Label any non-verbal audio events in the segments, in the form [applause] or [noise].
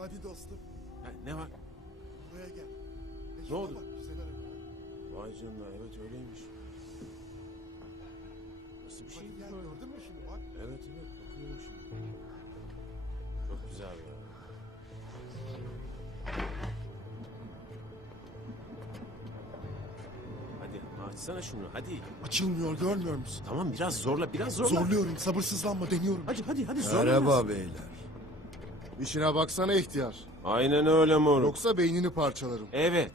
Hadi dostum. Ha, ne var? Buraya gel. E Ne şuna oldu? Bak, güzel araba. Vay canına evet öyleymiş. Nasıl bir Hadi şey gel bu böyle? gördün mü şunu bak. Evet evet bakıyorum şimdi. Çok güzel ya. Hadi açsana şunu hadi. Açılmıyor görmüyor musun? Tamam biraz zorla biraz zorla. Zorluyorum sabırsızlanma deniyorum. Hadi hadi hadi zorla. Merhaba beyler. İşine baksana ihtiyar. Aynen öyle moruk. Yoksa beynini parçalarım. Evet.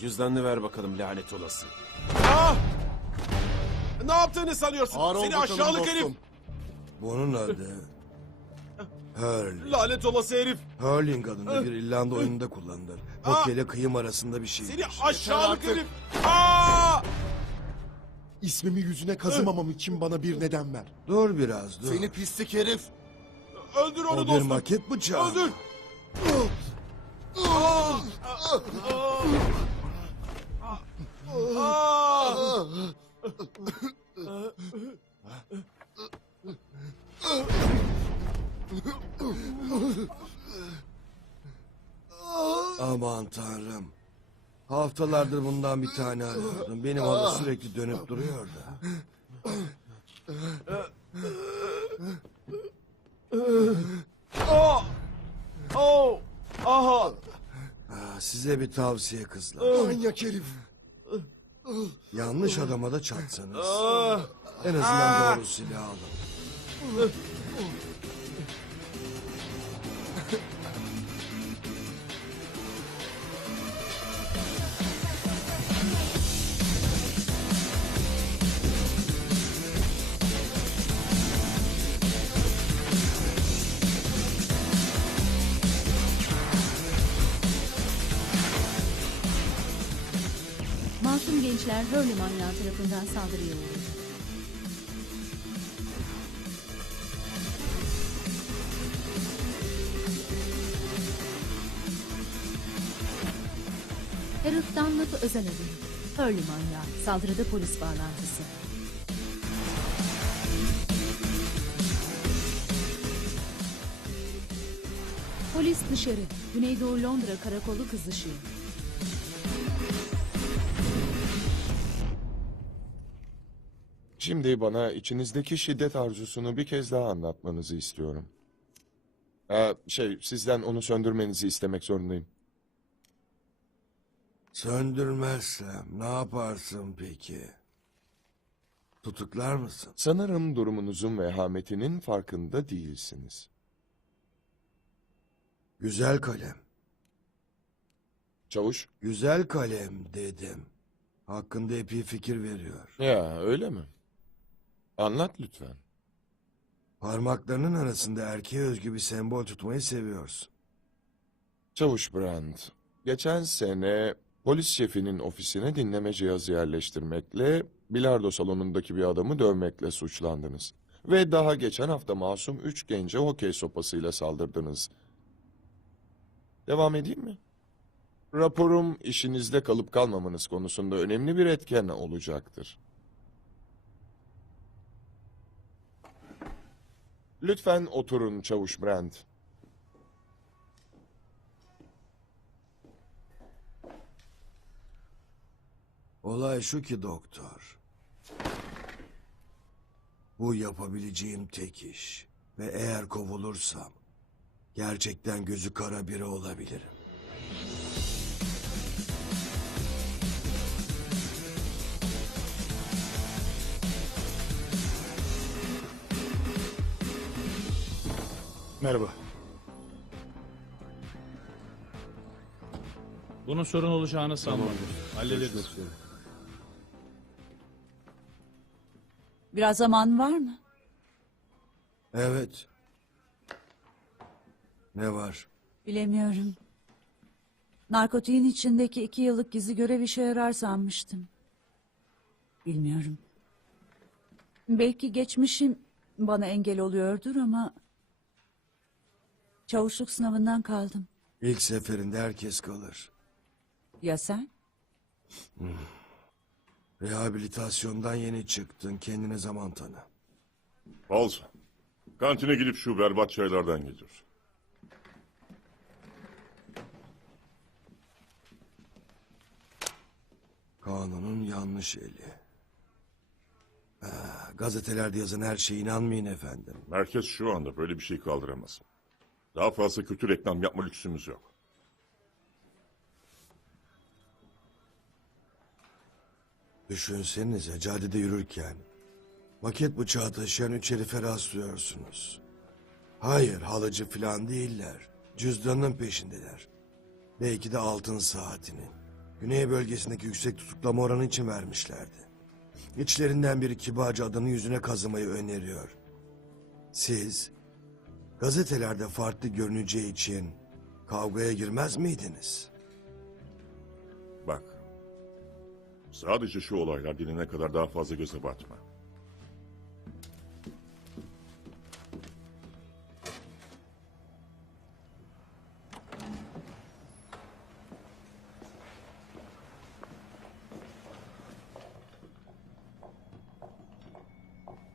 Cüzdanını ver bakalım lanet olası. Ah! Ne yaptığını sanıyorsun? Ağır ol Seni bakalım aşağılık dostum. herif. Bunun adı Hurl. Lanet olası herif. Hurling adında bir İrlanda oyununda kullanılır. Hokey ile kıyım arasında bir şey. Seni aşağılık herif. Aa! İsmimi yüzüne kazımamam için bana bir neden ver. Dur biraz dur. Seni pislik herif. Öldür onu o bir dostum. maket bıçağı. Öldür. Aman tanrım. Haftalardır bundan bir tane arıyordum. Benim halı sürekli dönüp duruyor da. Size bir tavsiye kızlar. Manyak herif. Yanlış adama da çatsanız. Ah! En azından doğru silahı alın. Gençler Hurley manyağı tarafından saldırıya uğradı. Harold Dunlop özel adı. Hurley manyağı. Saldırıda polis bağlantısı. Polis dışarı. Güneydoğu Londra karakolu kızışıyor. Şimdi bana içinizdeki şiddet arzusunu bir kez daha anlatmanızı istiyorum. Ee, şey, sizden onu söndürmenizi istemek zorundayım. Söndürmezsem ne yaparsın peki? Tutuklar mısın? Sanırım durumunuzun vehametinin farkında değilsiniz. Güzel kalem. Çavuş, Güzel kalem dedim. Hakkında epey fikir veriyor. ya öyle mi? Anlat lütfen. Parmaklarının arasında erkeğe özgü bir sembol tutmayı seviyorsun. Çavuş Brand, geçen sene polis şefinin ofisine dinleme cihazı yerleştirmekle, bilardo salonundaki bir adamı dövmekle suçlandınız. Ve daha geçen hafta masum üç gence hokey sopasıyla saldırdınız. Devam edeyim mi? Raporum işinizde kalıp kalmamanız konusunda önemli bir etken olacaktır. Lütfen oturun Çavuş Brand. Olay şu ki doktor. Bu yapabileceğim tek iş. Ve eğer kovulursam gerçekten gözü kara biri olabilirim. Merhaba. Bunun sorun olacağını sanmıyorum. Hallederiz. Biraz zaman var mı? Evet. Ne var? Bilemiyorum. Narkotiğin içindeki iki yıllık gizli görev işe yarar sanmıştım. Bilmiyorum. Belki geçmişim bana engel oluyordur ama... Çavuşluk sınavından kaldım. İlk seferinde herkes kalır. Ya sen? Hmm. Rehabilitasyondan yeni çıktın. Kendine zaman tanı. Olsun. Kantine gidip şu berbat çaylardan getir. Kanunun yanlış eli. Ha, gazetelerde yazan her şeye inanmayın efendim. Merkez şu anda böyle bir şey kaldıramaz. Daha fazla kötü reklam yapma lüksümüz yok. Düşünsenize caddede yürürken maket bıçağı taşıyan üç herife rastlıyorsunuz. Hayır halıcı falan değiller. Cüzdanının peşindeler. Belki de altın saatini. Güney bölgesindeki yüksek tutuklama oranı için vermişlerdi. İçlerinden biri kibarca adamın yüzüne kazımayı öneriyor. Siz gazetelerde farklı görüneceği için kavgaya girmez miydiniz? Bak. Sadece şu olaylar diline kadar daha fazla göze batma.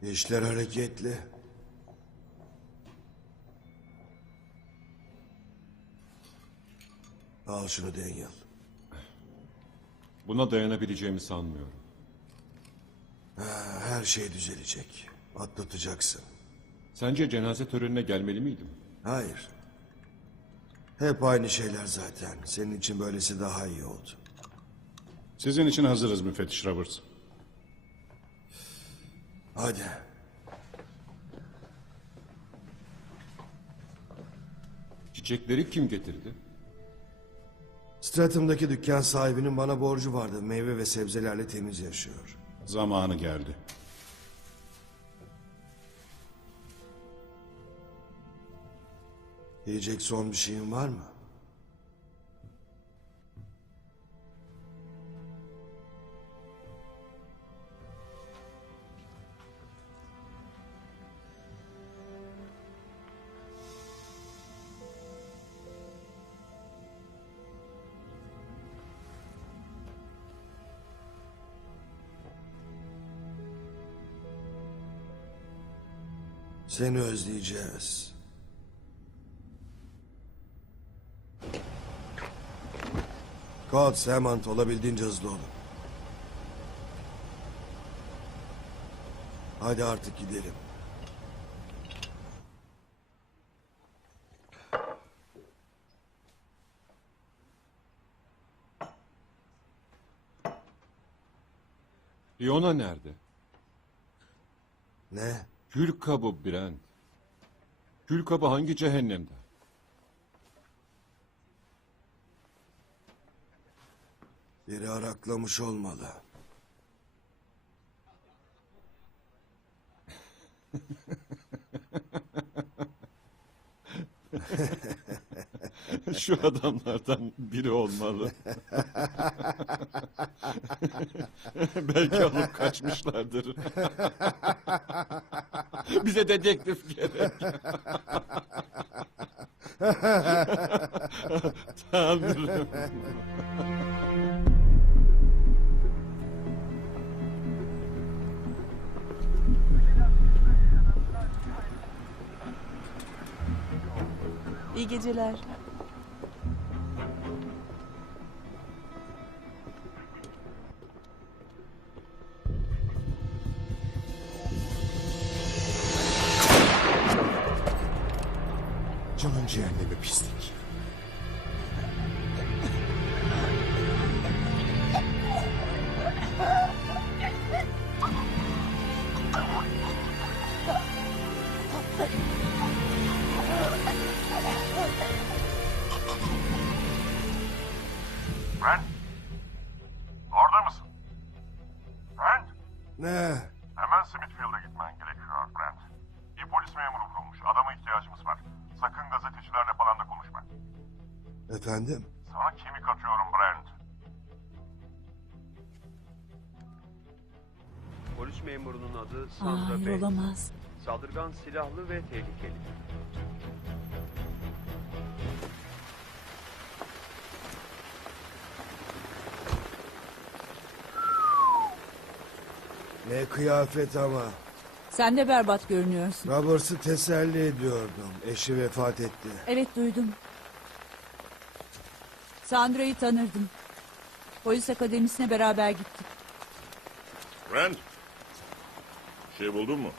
İşler hareketli. Şunu Daniel. Buna dayanabileceğimi sanmıyorum. Her şey düzelecek. Atlatacaksın. Sence cenaze törenine gelmeli miydim? Hayır. Hep aynı şeyler zaten. Senin için böylesi daha iyi oldu. Sizin için hazırız müfettiş Roberts. Hadi. Çiçekleri kim getirdi? Stratım'daki dükkan sahibinin bana borcu vardı. Meyve ve sebzelerle temiz yaşıyor. Zamanı geldi. Yiyecek son bir şeyin var mı? Seni özleyeceğiz. Kod Samant olabildiğince hızlı olun. Hadi artık gidelim. Fiona nerede? Ne? Kül kabı Brent. Kül kabı hangi cehennemde? Biri araklamış olmalı. [laughs] Şu adamlardan biri olmalı. [laughs] [laughs] Belki alıp kaçmışlardır. [laughs] Bize dedektif gerek. [laughs] Tanrım. İyi geceler. Pislik. Brent? Orada mısın? Brent? Ne? Hemen Smithfield'a gitmen gerekiyor Brent. Bir polis memuru vurulmuş. Adama ihtiyacımız var. Sakın gazetecilerle falan da konuşma. Efendim? Sana kemik atıyorum Brent. Polis memurunun adı Sandra Hayır Bey. olamaz. Saldırgan silahlı ve tehlikeli. Ne kıyafet ama. Sen de berbat görünüyorsun. Roberts'ı teselli ediyordum. Eşi vefat etti. Evet duydum. Sandra'yı tanırdım. Polis akademisine beraber gittik. Bir şey buldun mu?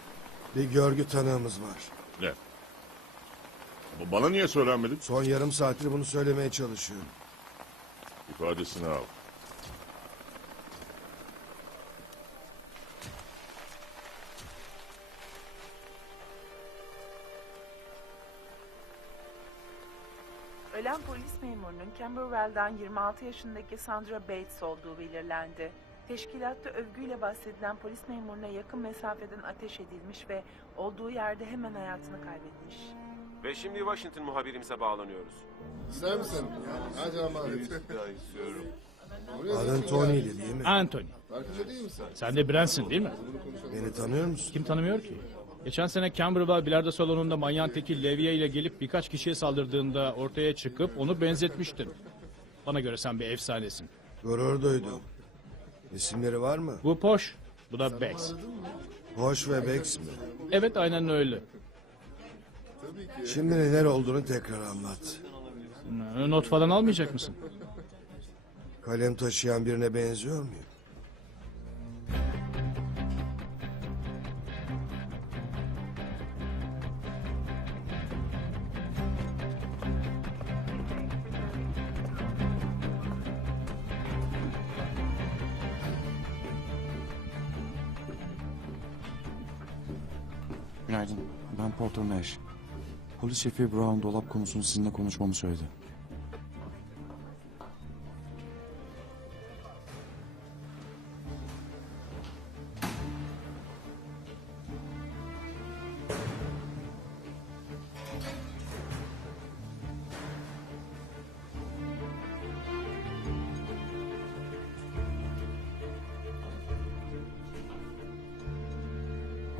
Bir görgü tanığımız var. Ne? Bu Bana niye söylenmedi? Son yarım saattir bunu söylemeye çalışıyorum. İfadesini al. Ölen polis memurunun Camberwell'dan 26 yaşındaki Sandra Bates olduğu belirlendi. Teşkilatta övgüyle bahsedilen polis memuruna yakın mesafeden ateş edilmiş ve olduğu yerde hemen hayatını kaybetmiş. Ve şimdi Washington muhabirimize bağlanıyoruz. Adın Tony'ydi değil mi? Anthony. Sen de Brent'sin değil mi? Beni tanıyor musun? Kim tanımıyor ki? Geçen sene Camberwell bilardo salonunda manyağın teki Levye ile gelip birkaç kişiye saldırdığında ortaya çıkıp onu benzetmiştin. Bana göre sen bir efsanesin. Gurur duydum. İsimleri var mı? Bu Poş, bu da Bex. Hoş ve Bex mi? Evet aynen öyle. Şimdi neler olduğunu tekrar anlat. Not falan almayacak mısın? Kalem taşıyan birine benziyor muyum? Günaydın. Ben Porter Nash. Polis şefi Brown dolap konusunu sizinle konuşmamı söyledi.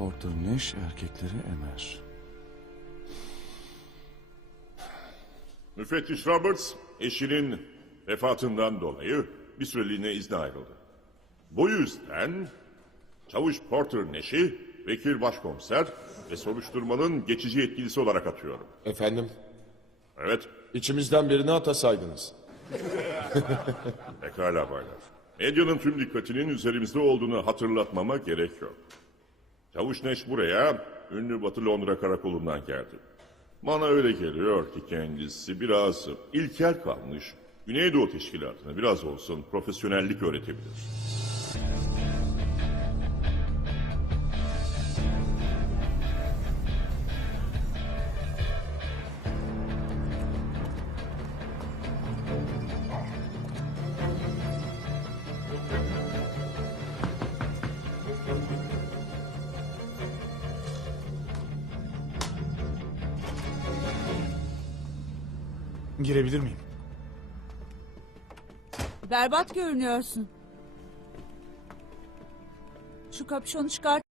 Porter Nash erkekleri emer. Müfettiş Roberts, eşinin vefatından dolayı bir süreliğine izne ayrıldı. Bu yüzden Çavuş Porter Nash'i vekil başkomiser ve soruşturmanın geçici yetkilisi olarak atıyorum. Efendim, Evet, içimizden birini atasaydınız. [laughs] pekala baylar. Medyanın tüm dikkatinin üzerimizde olduğunu hatırlatmama gerek yok. Çavuş Neş buraya ünlü Batı Londra karakolundan geldi. Bana öyle geliyor ki kendisi biraz ilkel kalmış. Güneydoğu Teşkilatı'na biraz olsun profesyonellik öğretebilir. Girebilir miyim? Berbat görünüyorsun. Şu kapüşonu çıkart.